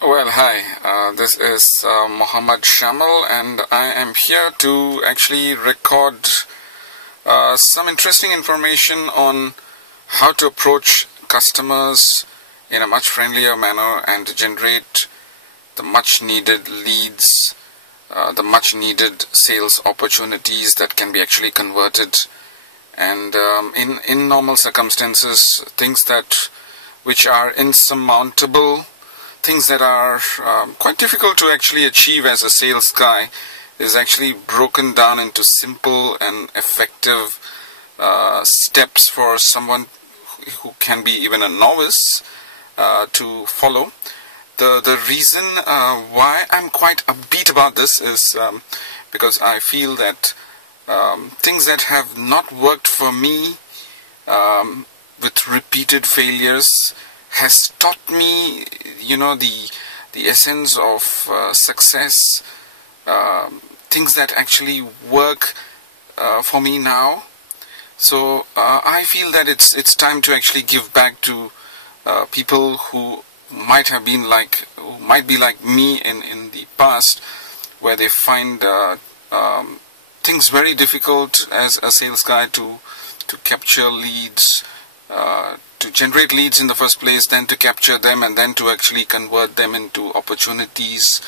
Well, hi, this is Muhammad Shamal, and I am here to actually record some interesting information on how to approach customers in a much friendlier manner and to generate the much needed leads, the much needed sales opportunities that can be actually converted. And in normal circumstances, things which are insurmountable, things that are quite difficult to actually achieve as a sales guy, is actually broken down into simple and effective steps for someone who can be even a novice to follow. The reason why I'm quite upbeat about this is because I feel that things that have not worked for me with repeated failures has taught me, the essence of success, things that actually work for me now. So I feel that it's time to actually give back to people who might be like me in the past, where they find things very difficult as a sales guy to capture leads, to generate leads in the first place, then to capture them, and then to actually convert them into opportunities,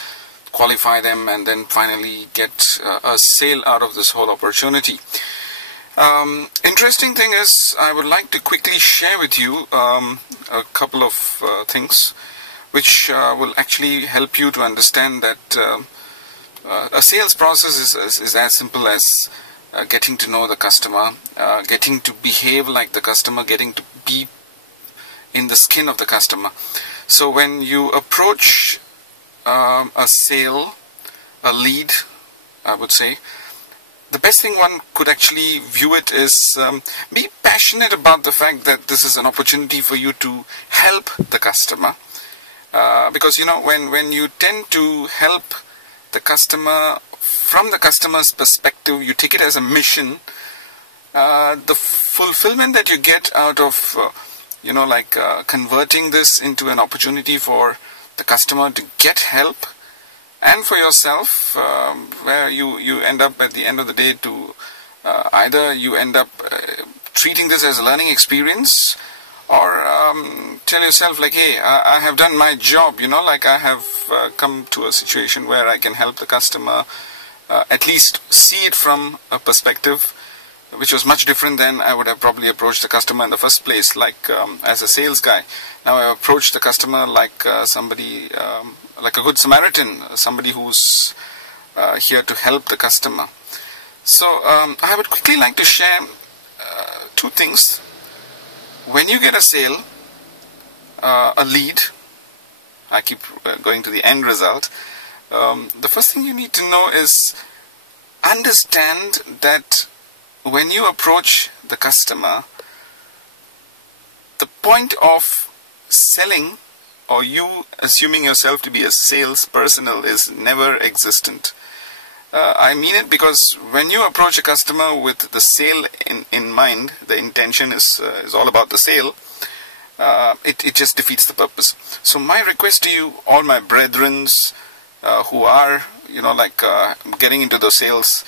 qualify them, and then finally get a sale out of this whole opportunity. Interesting thing is, I would like to quickly share with you a couple of things which will actually help you to understand that a sales process is as simple as getting to know the customer, getting to behave like the customer, getting to be in the skin of the customer. So when you approach a sale, a lead, I would say, the best thing one could actually view it is be passionate about the fact that this is an opportunity for you to help the customer. Because when you tend to help the customer from the customer's perspective, you take it as a mission, the fulfillment that you get out of converting this into an opportunity for the customer to get help, and for yourself, where you end up at the end of the day to either you end up treating this as a learning experience, or tell yourself like, hey, I have done my job, I have come to a situation where I can help the customer at least see it from a perspective which was much different than I would have probably approached the customer in the first place, like as a sales guy. Now I approach the customer like somebody, like a good Samaritan, somebody who's here to help the customer. So I would quickly like to share two things. When you get a sale, a lead, I keep going to the end result, the first thing you need to know is understand that when you approach the customer, the point of selling, or you assuming yourself to be a sales personnel, is never existent. I mean it because when you approach a customer with the sale in mind, the intention is all about the sale, it just defeats the purpose. So my request to you, all my brethrens who are getting into the sales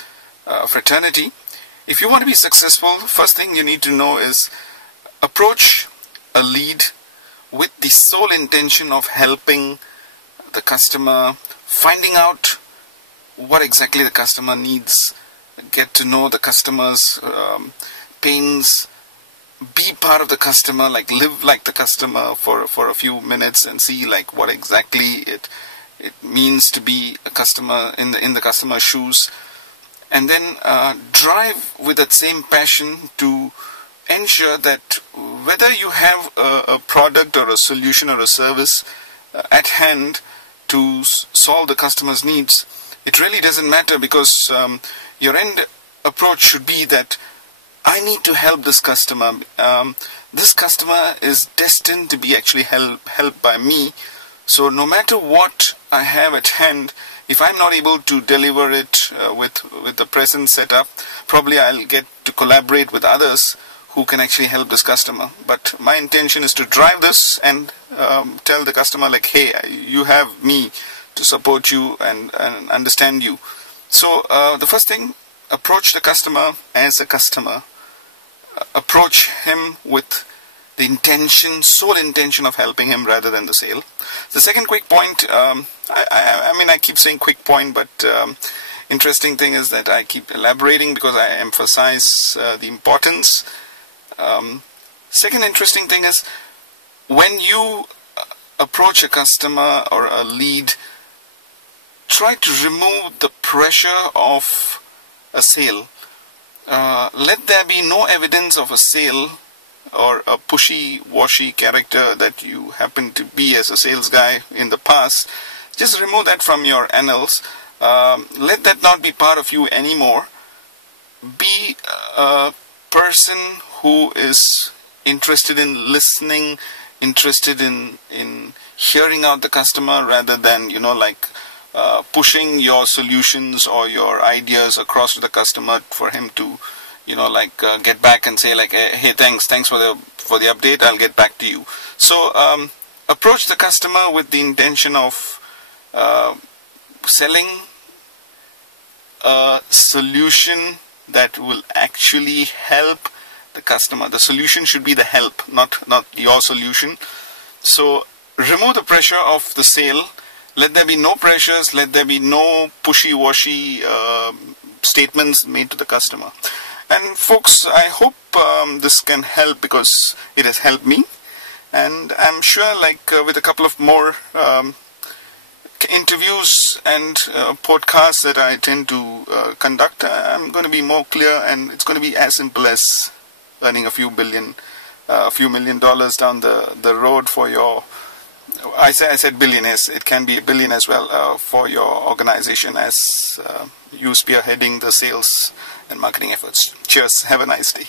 fraternity, if you want to be successful, first thing you need to know is approach a lead with the sole intention of helping the customer, finding out what exactly the customer needs, get to know the customer's pains, be part of the customer, live like the customer for a few minutes and see what exactly it means to be a customer in the customer's shoes. And then drive with that same passion to ensure that whether you have a product or a solution or a service at hand to solve the customer's needs, it really doesn't matter, because your end approach should be that I need to help this customer. This customer is destined to be actually helped by me. So no matter what I have at hand, if I'm not able to deliver it with the present setup, probably I'll get to collaborate with others who can actually help this customer. But my intention is to drive this and tell the customer like, hey, you have me to support you and understand you. So the first thing, approach the customer as a customer. Approach him with the intention, sole intention of helping him rather than the sale. The second quick point, I mean I keep saying quick point, but interesting thing is that I keep elaborating because I emphasize the importance. Second interesting thing is, when you approach a customer or a lead, try to remove the pressure of a sale. Let there be no evidence of a sale or a pushy-washy character that you happen to be as a sales guy in the past. Just remove that from your annals. Let that not be part of you anymore. Be a person who is interested in listening, interested in hearing out the customer rather than, pushing your solutions or your ideas across to the customer for him to, get back and say like, hey, thanks for the update, I'll get back to you. So approach the customer with the intention of selling a solution that will actually help the customer. The solution should be the help, not your solution. So remove the pressure of the sale. Let there be no pressures. Let there be no pushy-washy statements made to the customer. And folks, I hope this can help, because it has helped me. And I'm sure with a couple of more interviews and podcasts that I tend to conduct, I'm going to be more clear, and it's going to be as simple as earning a few $1 million down the road for your, I said billionaires, it can be $1 billion as well, for your organization as you spearheading the sales and marketing efforts. Cheers, have a nice day.